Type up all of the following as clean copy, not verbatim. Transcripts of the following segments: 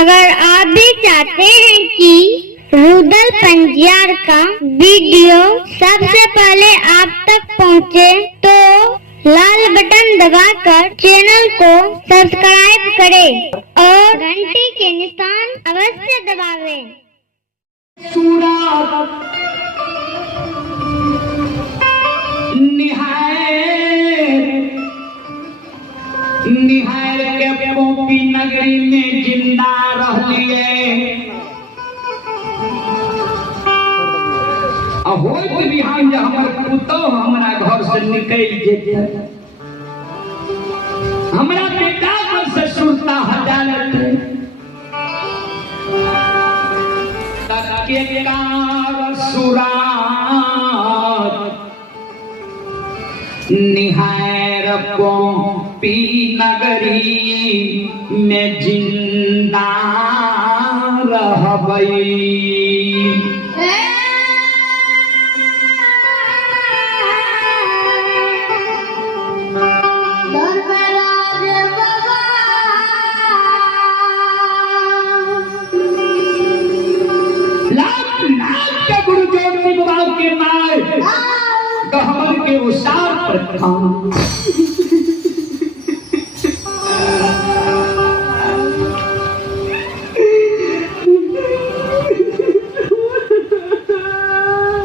अगर आप भी चाहते हैं कि रूदल पंजियार का वीडियो सबसे पहले आप तक पहुंचे, तो लाल बटन दबाकर चैनल को सब्सक्राइब करें और घंटी के निशान अवश्य दबावें। निहार के पोपी नगरी में जिंदा रहलिए होय के बिहान जे हमर पुतो हमरा घर से निकल जेते, हमरा बेटा पर से सुरता हजारत के कार सुरात निहार पोपी नगरी में जिंदा रहबई। गुरु जोगी बाबा के माय गहवर के उसार पर खान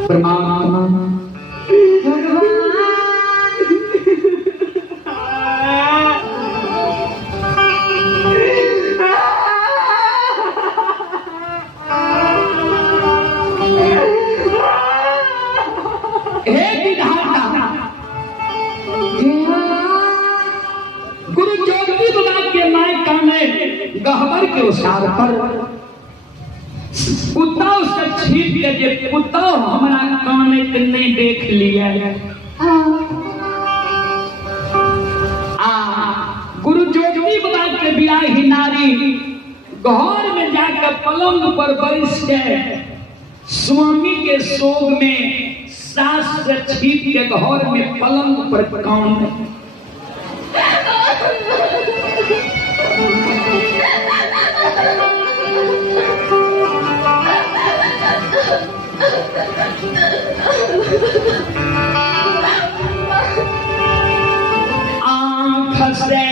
परमात्मा गहवर के उसार पर कुत्ताओं से छीट के जे कुत्ताओं हमरा काने के नहीं देख लिया गुरु जोगी बाबा के बियाही नारी घर में जाकर पलंग पर बैठ के स्वामी के शोक में सास से छीट के घर में पलंग पर कान आँख से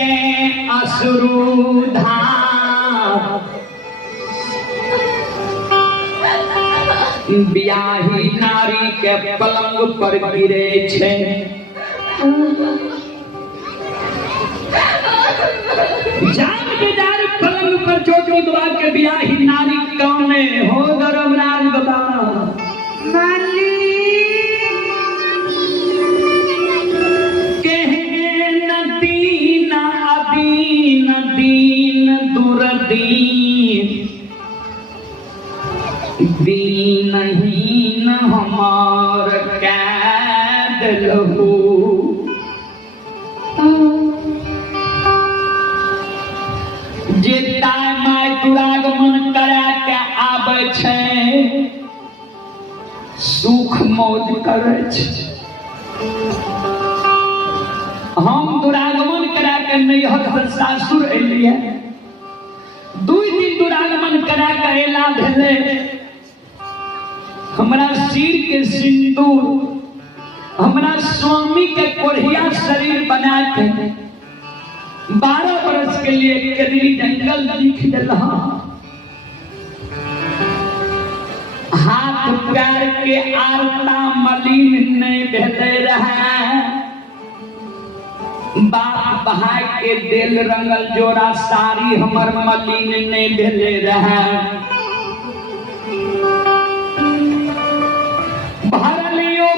अश्रुधार बियाही नारी के पलंग पर गिरे छे। जान के जार पलंग पर जोगी बाबा के बियाही नारी कौने हो धर्मराज बाबा दीनहीन हमार कैद लहू जे ताय माय दुरागमन करा के आबै छै सुख मौज करे छै। हम दुरागमन करा के नैहर से सासुर एलिए, 2 दिन दुरागमन करा के एला भेले हमरा सिर के सिंदूर हमरा स्वामी के कोढ़िया शरीर बना के 12 बरस के लिए कदली जंगल लिख दिला। हाथ पैर के आरता मलिन नहीं भेले रहे, बाप बहाय के दिल रंगल जोड़ा साड़ी हमर मलिन नहीं भेले रहे।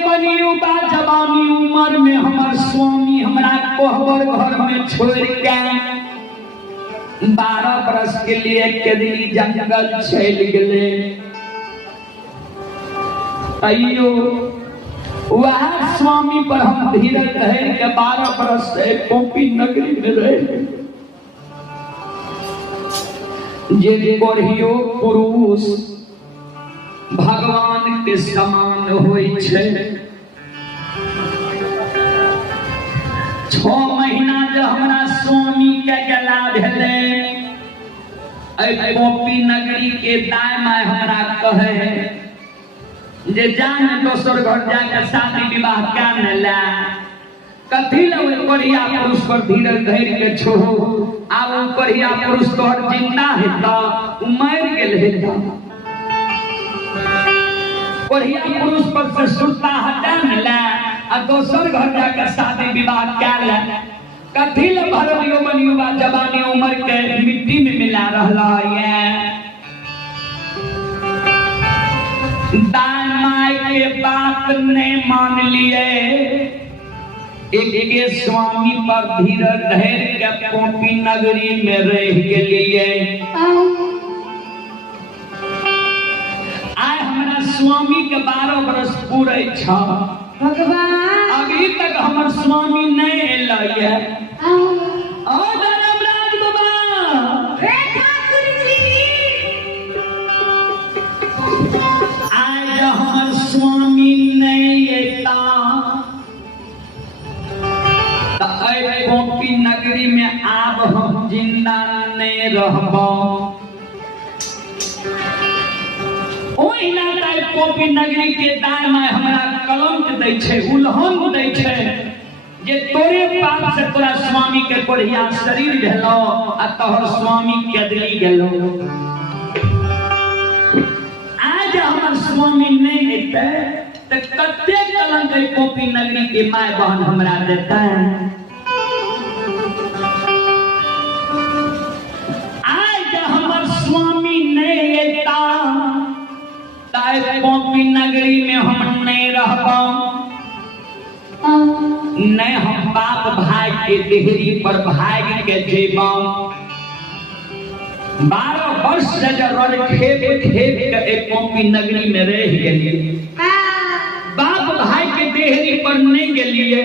बनियो बा जवानी उम्र में हमर स्वामी हमरा कोहबर घर में छोड़ के 12 बरस के लिए कदली जंगल चल गए। अयो वह स्वामी पर हम धीरज धैर्य के 12 बरस से पोपी नगरी में रहे। जे कोढ़ियो पुरुष भगवान के समान होई छे। 6 महीना जो हमरा स्वामी के गला भेले गोपी नगरी के दाय माय हमरा कहे जे जान दोसर घर जाके शादी विवाह क्या न ला कथी ले बढ़िया पुरुष पर धीरज धैर्य के छोड़ो आब बढ़िया पुरुष तोहर जिंदा है तो मर गेल है तो बढ़िया पुरुष पर से सुरता हटा न ला आ दोसर घर जाके शादी विवाह क्या ला कथी ले भरल यौवन युवा जवानी उम्र के मिट्टी में मिला रहला है दाई माई के बात ने मान लिए एक के स्वामी पर धीरज धैर्य के गोपी नगरी में रह गेलिए आय हमारा स्वामी के 12 बरस पूरे छ भगवान अभी तक हमर स्वामी नहीं एलैया ओ धर्मराज बाबा रे ठाकुर जी आज हमर स्वामी नहीं एता गोपी नगरी में आब हम जिंदा नहीं रहबो ओहि नाते गोपी नगरी के दाय में हमरा कलंक दै छै उल्हन दै छै जे तोरे पाप से तोरा स्वामी के बढ़िया शरीर भेलो आ तोहर स्वामी केदली गेलो आज हमर स्वामी नहीं एतै त कते कलंक गोपी नगरी के माय बहन हमरा देतै स्वामी नहीं एता ताय गोपी नगरी में हम नहीं रहबो नहीं हम बाप भाई के देहरी पर भाग के जेबो 12 वर्ष से रज खेप खेप के एक गोपी नगरी में रह गेलिए बाप भाई के देहरी पर नहीं गेलिए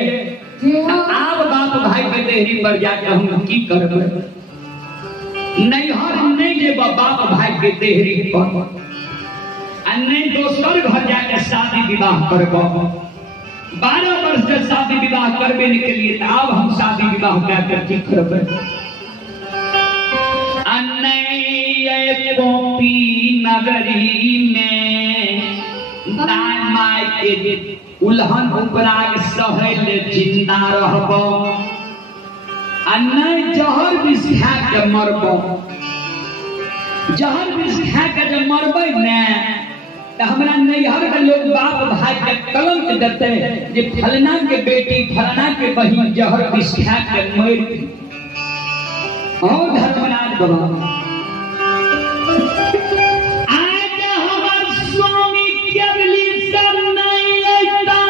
आब बाप भाई के देहरी पर जाके हम की करबै नैहर नहीं जे बाप भाई के देहरी पर आ नहीं दोसर घर जाके शादी विवाह करबो 12 वर्ष से शादी विवाह करबे नहीं के लिए अब हम शादी विवाह कर की करबे आ नहीं गोपी नगरी में दाई माई के उल्हन उपराग सहल जिंदा रहबो अन्य जहर विष खा के मरबो जहर विष खा के जब मरबै ने त हमरा नैहर के लोग बाप भाई के कलंक देते जे फलना के बेटी फलना के बहिन जहर विष खा के मर गई और धर्मराज बाबा आज हमर स्वामी केवली सब नहीं लेता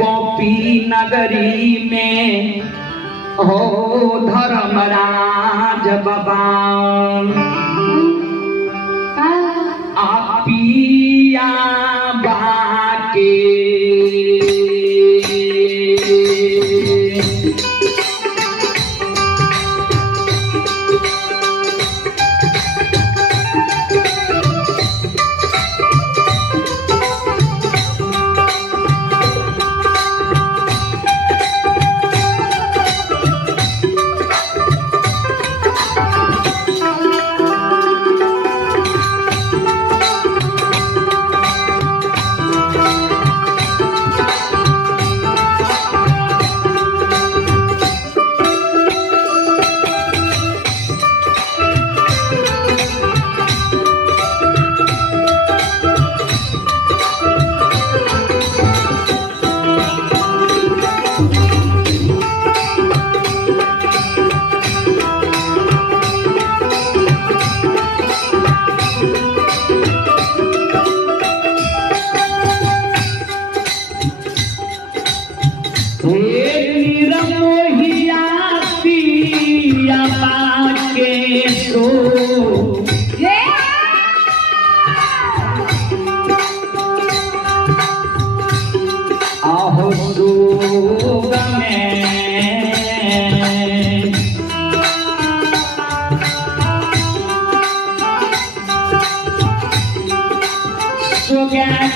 गोपी नगरी में हो धर्मराज बाबा पिया बाके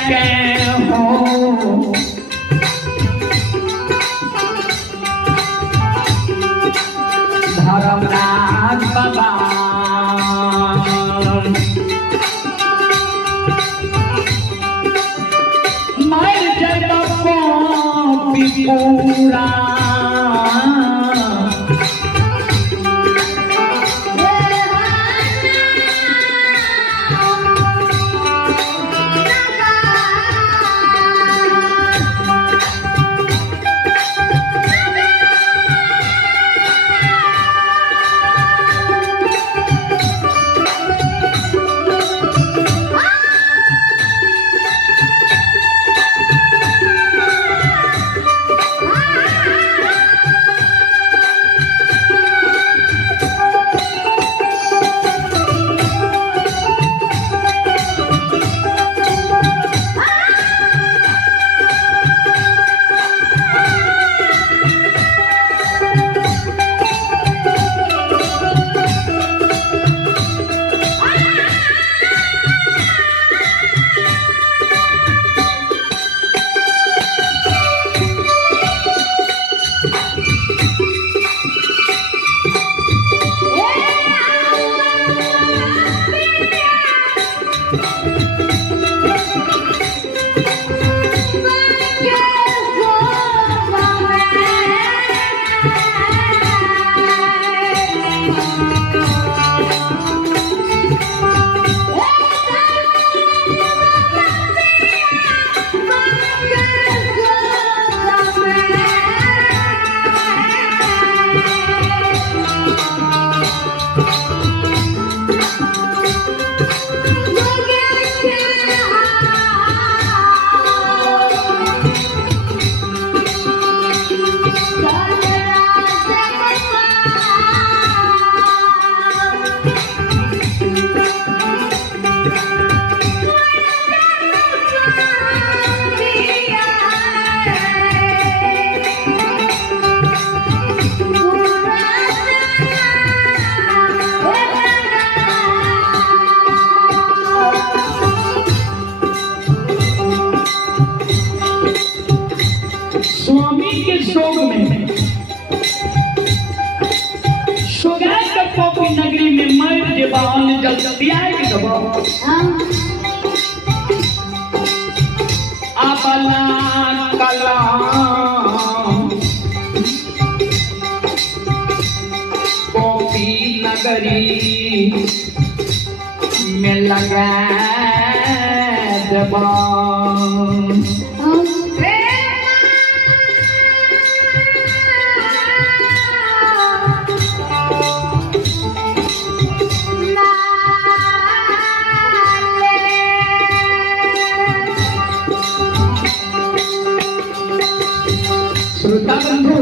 के हो धर्मराज बाबा मर जब पूरा स्वामी के शोक में सोगाय के पोपी नगरी में मर के बावन जल दियाए के दबाव अपना कला पोपी नगरी में लगा दबाव श्रोता बंधु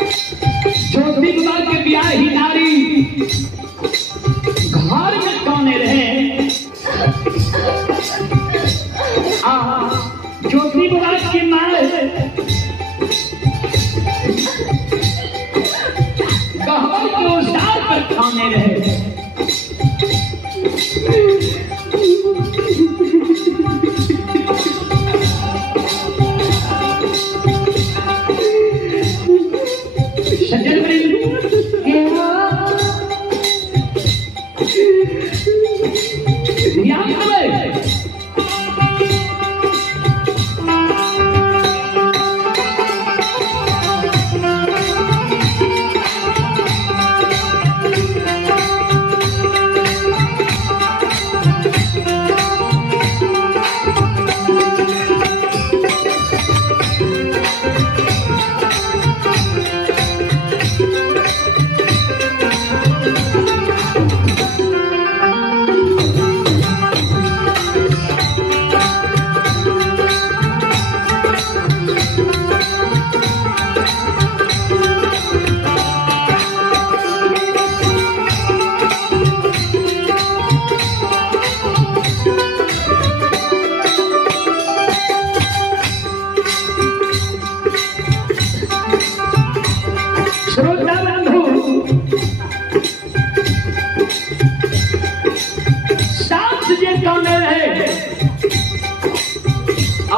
ज्योति बाबा के ब्याह ही नारी घर में कौने रहे ज्योति बाबा की माँ गहवर के उसार पर खाने रहे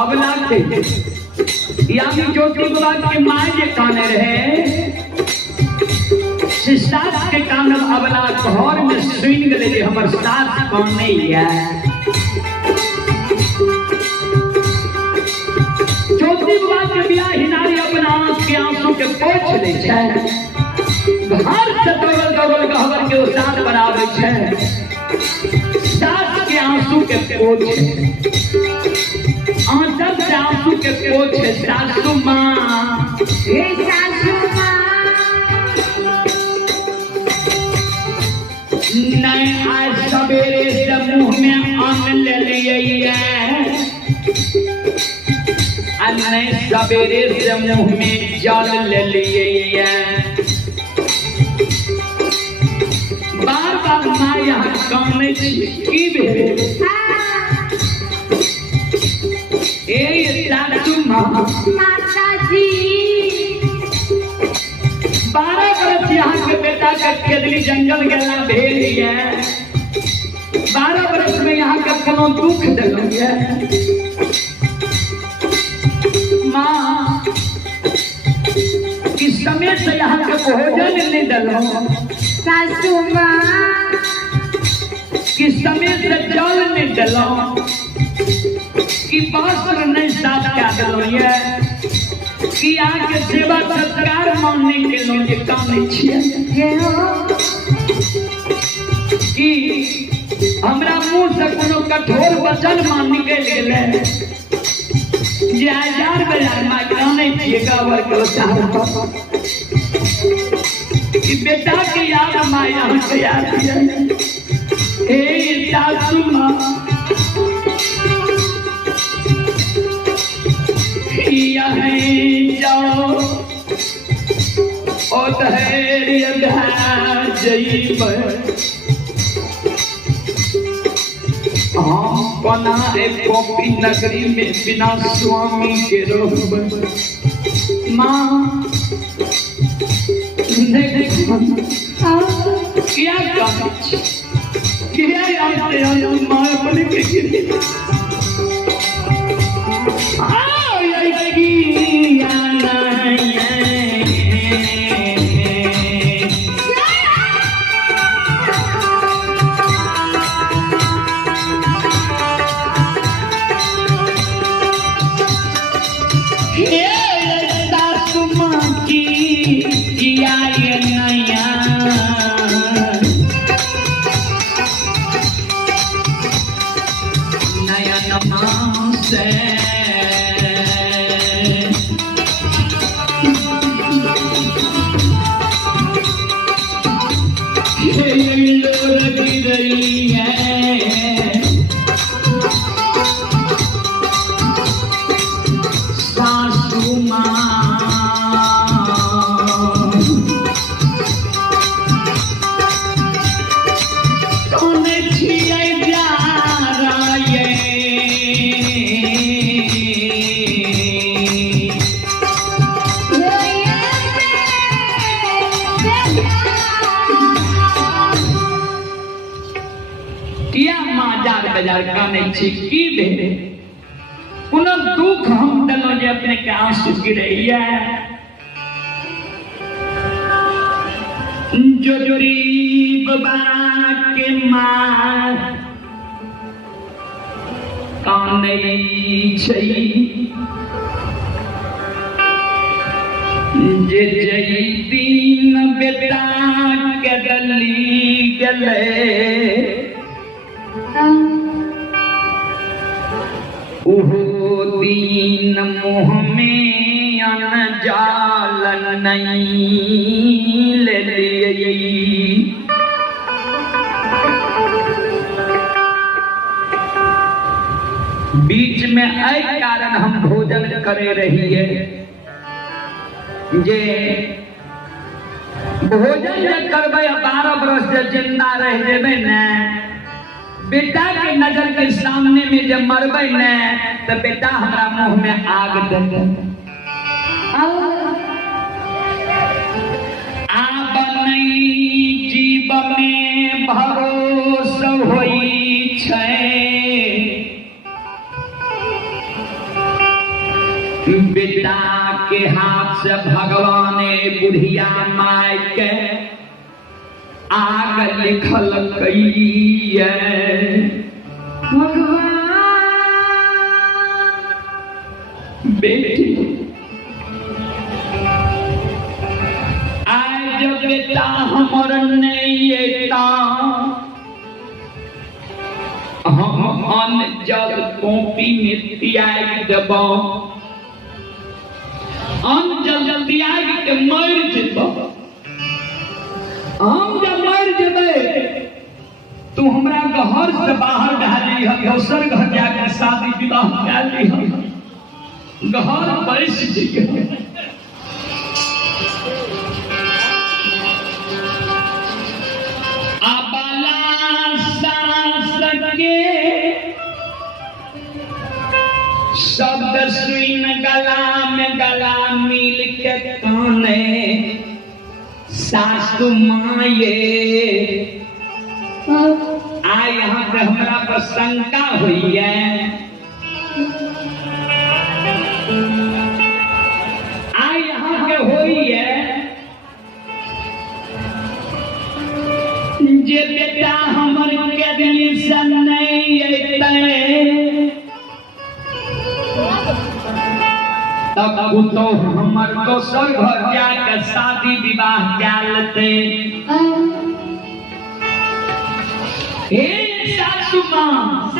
अबला के यानी ज्योति बाबा के माय जे काने रहे सास के कान अबला घर में सुन गए जे हमर सास काने है। ज्योति बाबा के बियाह हिनारी अपना आंख के आंसू के पोछ ले छै, घर से दौड़ल दौड़ल गहवर के उस्ताद बनावे छै, सास के आंसू के पोछ आंचल से आंसू के पोछ सासू माँ हे सासू माँ नहीं आज सवेरे से मुंह में अन्न ले लिए नहीं सवेरे से मुंह में जल ले लिए बार बार माँ यहाँ काने की भेल सासू माँ माता जी 12 बरस यहाँ के बेटा का केदली जंगल गला भेल है, 12 बरस में यहाँ का कोनो दुख दिलिए माँ किस समय से यहाँ के भोजन नहीं दिलो सासू माँ किस समय से जल नहीं दिलो कि वस्त्र नहीं साफ क्या दिलो ये कि आके सेवा सत्कार मानने के लोग ये काम नहीं छिए कि हमरा मुंह से कोनो कठोर वचन मान निकल गेले जे 1000 बार मां काने छिए गावर के उतार कि बेटा के याद मां यहाँ से याद हे सासू माँ यहीं जाओ और धैर्य जईब हम बना गोपी नगरी में बिना स्वामी के रहब माँ क्या माँ अपने दुख हम दलो जे अपने के आंसू गिरैया जो गरीब बाबा के मार काने छै जे जई दिन बेटा के गली गले उहो दीन मुँह में अनजाल नहीं ले लिए बीच में ऐ कारण हम भोजन करे रहिए जे भोजन जे करबे 12 बरस जे जिंदा रह जेबे न बेटा के नजर के सामने में जब मरबे न तो बेटा हमारा मुंह में आग दे आब नहीं जीव में भरोसा होई छै बेटा के हाथ से भगवान बुढ़िया माय के आग लिखल कइए बेटी आज बेटा हमर नहीं एता हम अन्न जल कॉपी में त्याग देबो अन्न जल त्याग के मर जेबो हम जब मर जेबे तू हमरा घर से बाहर डाली हम दोसर घर जाके शादी विवाह कर ली हम घर बैस जइए शब्द सुन गला में गला मिल के काने सासु माये आ यहाँ पे हमारा पर शंका हुई है आ यहाँ पे हुई है जे बेटा हमर के दिल से नहीं अइते तब तो हमर दोसर घर जाके शादी विवाह कर लेते हे सासू माँ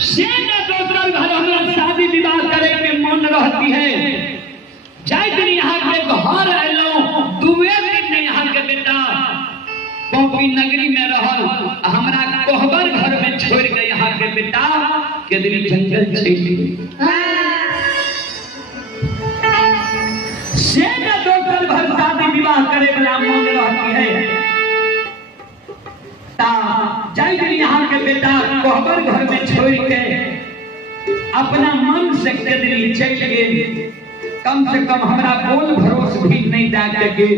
से दोसर घर हमरा शादी विवाह करे के मन रहती है जाय दिन यहाँ के घर आलो दुए दिन यहाँ के बेटा कॉपी नगरी में रहल हमरा कोहबर घर में छोड़ के यहाँ के बेटा के दिल जंगल चली से दोसर घर शादी विवाह करे वाला मन रहती है ता जाय दिन यहाँ के बेटा कोहबर घर में छोड़ के अपना मन से के दिल चल गए कम से कम हमरा बोल भरोस भी नहीं डाके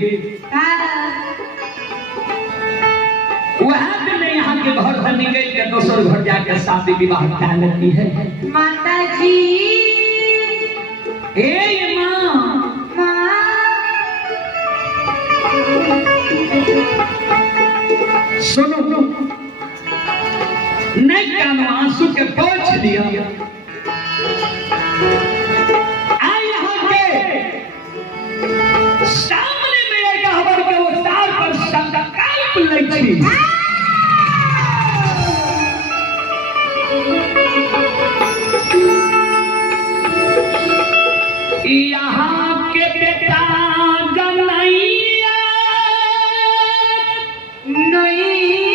वह दिन यहाँ के घर से निकल के दोसर घर जाके शादी विवाह कर लेती है माता जी ए माँ सुनो नहीं कानो आंसू के पोंछ लिया यहाँ के सामने में एक हवर के वो तार पर संकल्प लगी यहाँ के बेटा गनैया नहीं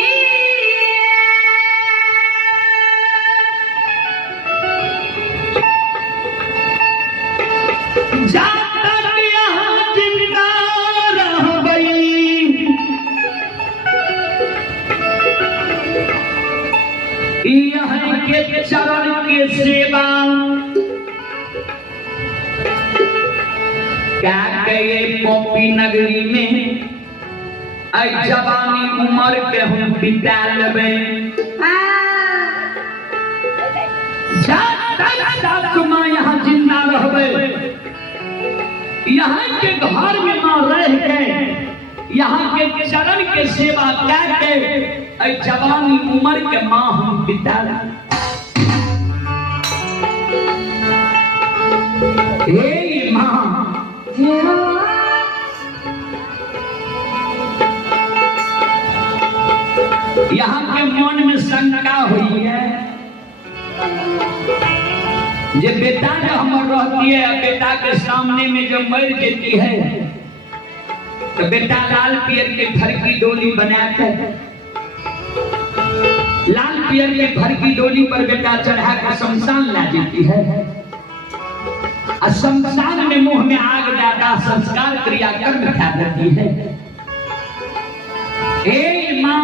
जाकर यहाँ जिंदा रह गई यहाँ के चरण के सेवा क्या कहे कॉपी नगरी में जवानी उम्र के हम बिता लेबे सासु माँ यहाँ जिंदा रहबे यहाँ के घर में माँ रह के यहाँ के चरण के सेवा करके जवानी उम्र के माँ हम बिता हे माँ यहाँ के मन में शंका हुई है जे बेटा जो हमर रहती है बेटा के सामने में जो मर जाती है तो बेटा लाल पियर के घर की डोली बनाते लाल पियर के घर की डोली पर बेटा चढ़ा कर शमशान ला देती है और शमशान में मुंह में आग डाला संस्कार क्रियाकर्म कर देती है। हे माँ